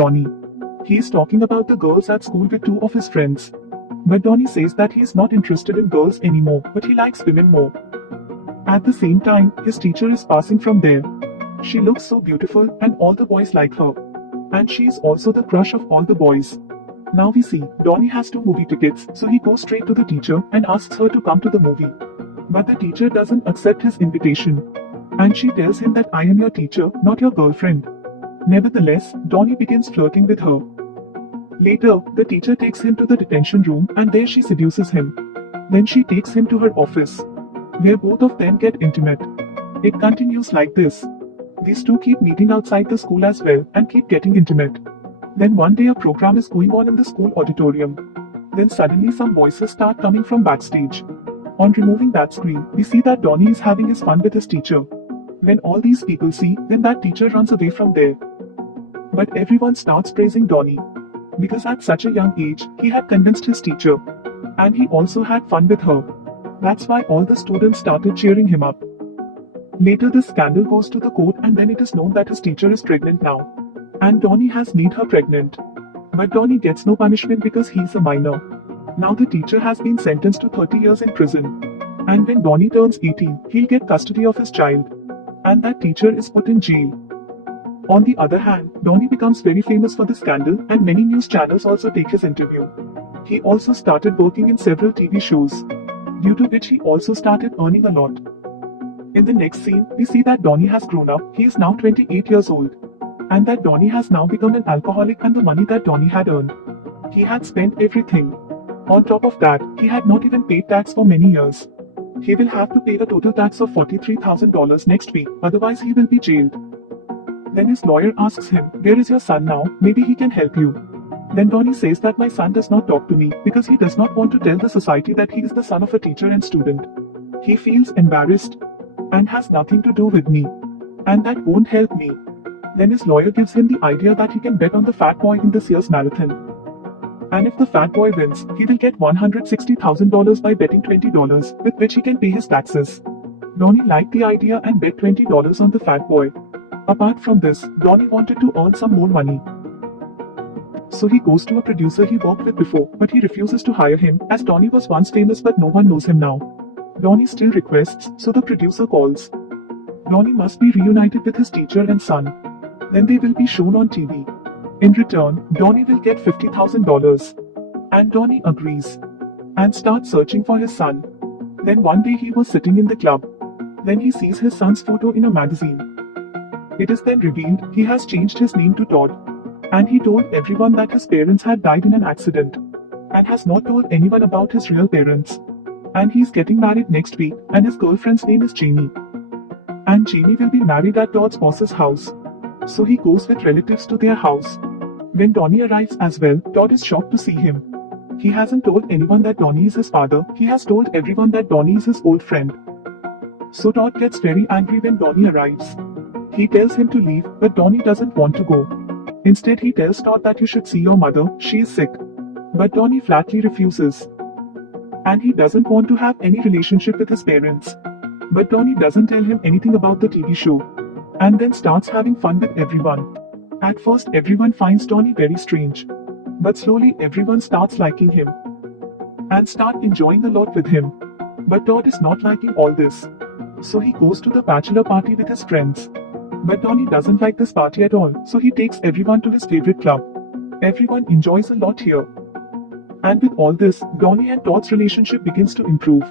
Donnie. He is talking about the girls at school with two of his friends. But Donnie says that he is not interested in girls anymore, but he likes women more. At the same time, his teacher is passing from there. She looks so beautiful and all the boys like her. And she is also the crush of all the boys. Now we see, Donnie has 2 movie tickets, so he goes straight to the teacher and asks her to come to the movie. But the teacher doesn't accept his invitation. And she tells him that I am your teacher, not your girlfriend. Nevertheless, Donnie begins flirting with her. Later, the teacher takes him to the detention room and there she seduces him. Then she takes him to her office, where both of them get intimate. It continues like this. These two keep meeting outside the school as well and keep getting intimate. Then one day a program is going on in the school auditorium. Then suddenly some voices start coming from backstage. On removing that screen, we see that Donnie is having his fun with his teacher. When all these people see, then that teacher runs away from there. But everyone starts praising Donnie. Because at such a young age, he had convinced his teacher. And he also had fun with her. That's why all the students started cheering him up. Later this scandal goes to the court and then it is known that his teacher is pregnant now. And Donnie has made her pregnant. But Donnie gets no punishment because he is a minor. Now the teacher has been sentenced to 30 years in prison. And when Donnie turns 18, he'll get custody of his child. And that teacher is put in jail. On the other hand, Donnie becomes very famous for the scandal and many news channels also take his interview. He also started working in several TV shows, due to which he also started earning a lot. In the next scene, we see that Donnie has grown up, he is now 28 years old. And that Donnie has now become an alcoholic and the money that Donnie had earned, he had spent everything. On top of that, he had not even paid tax for many years. He will have to pay a total tax of $43,000 next week, otherwise he will be jailed. Then his lawyer asks him, where is your son now, maybe he can help you. Then Donnie says that my son does not talk to me because he does not want to tell the society that he is the son of a teacher and student. He feels embarrassed and has nothing to do with me. And that won't help me. Then his lawyer gives him the idea that he can bet on the fat boy in this year's marathon. And if the fat boy wins, he will get $160,000 by betting $20, with which he can pay his taxes. Donnie liked the idea and bet $20 on the fat boy. Apart from this, Donnie wanted to earn some more money. So he goes to a producer he worked with before, but he refuses to hire him as Donnie was once famous but no one knows him now. Donnie still requests, so the producer calls. Donnie must be reunited with his teacher and son. Then they will be shown on TV. In return, Donnie will get $50,000. And Donnie agrees. And starts searching for his son. Then one day he was sitting in the club. Then he sees his son's photo in a magazine. It is then revealed he has changed his name to Todd. And he told everyone that his parents had died in an accident. And has not told anyone about his real parents. And he's getting married next week and his girlfriend's name is Jamie. And Jamie will be married at Todd's boss's house. So he goes with relatives to their house. When Donnie arrives as well, Todd is shocked to see him. He hasn't told anyone that Donnie is his father, he has told everyone that Donnie is his old friend. So Todd gets very angry when Donnie arrives. He tells him to leave, but Donnie doesn't want to go. Instead he tells Todd that you should see your mother, she is sick. But Donnie flatly refuses. And he doesn't want to have any relationship with his parents. But Donnie doesn't tell him anything about the TV show. And then starts having fun with everyone. At first everyone finds Donnie very strange. But slowly everyone starts liking him. And start enjoying a lot with him. But Todd is not liking all this. So he goes to the bachelor party with his friends. But Donnie doesn't like this party at all, so he takes everyone to his favorite club. Everyone enjoys a lot here. And with all this, Donnie and Todd's relationship begins to improve.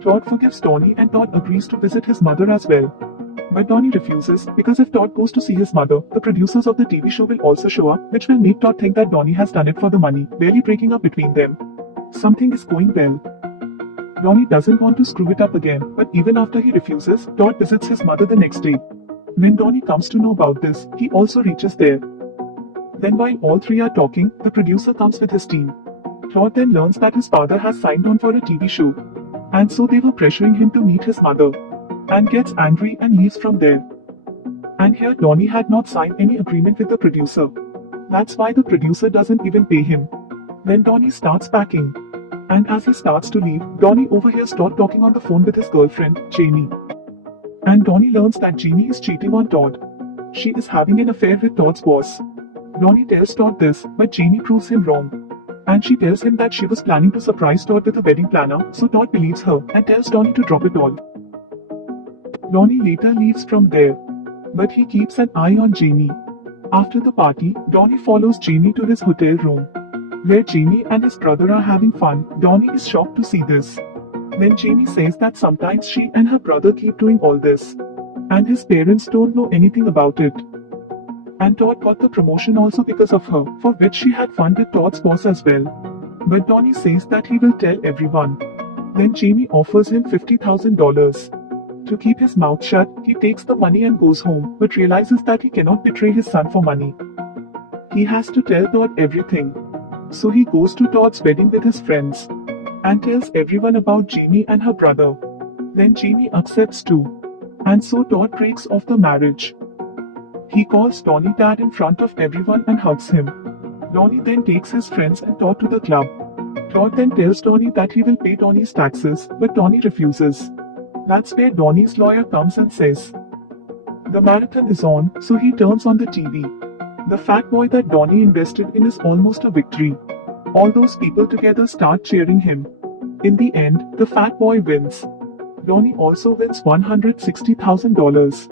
Todd forgives Donnie and Todd agrees to visit his mother as well. But Donnie refuses because if Todd goes to see his mother, the producers of the TV show will also show up, which will make Todd think that Donnie has done it for the money, barely breaking up between them. Something is going well. Donnie doesn't want to screw it up again, but even after he refuses, Todd visits his mother the next day. When Donnie comes to know about this, he also reaches there. Then while all three are talking, the producer comes with his team. Todd then learns that his father has signed on for a TV show. And so they were pressuring him to meet his mother. And gets angry and leaves from there. And here Donnie had not signed any agreement with the producer. That's why the producer doesn't even pay him. Then Donnie starts packing. And as he starts to leave, Donnie overhears Todd talking on the phone with his girlfriend, Jamie. And Donnie learns that Jamie is cheating on Todd. She is having an affair with Todd's boss. Donnie tells Todd this, but Jamie proves him wrong. And she tells him that she was planning to surprise Todd with a wedding planner, so Todd believes her and tells Donnie to drop it all. Donnie later leaves from there, but he keeps an eye on Jamie. After the party, Donnie follows Jamie to his hotel room, where Jamie and his brother are having fun. Donnie is shocked to see this. Then Jamie says that sometimes she and her brother keep doing all this, and his parents don't know anything about it. And Todd got the promotion also because of her, for which she had fun with Todd's boss as well. But Donnie says that he will tell everyone. Then Jamie offers him $50,000. To keep his mouth shut, he takes the money and goes home, but realizes that he cannot betray his son for money. He has to tell Todd everything. So he goes to Todd's wedding with his friends and tells everyone about Jamie and her brother. Then Jamie accepts too. And so Todd breaks off the marriage. He calls Donnie dad in front of everyone and hugs him. Donnie then takes his friends and Todd to the club. Todd then tells Donnie that he will pay Donnie's taxes, but Donnie refuses. That's where Donnie's lawyer comes and says, "The marathon is on," so he turns on the TV. The fat boy that Donnie invested in is almost a victory. All those people together start cheering him. In the end, the fat boy wins. Donnie also wins $160,000.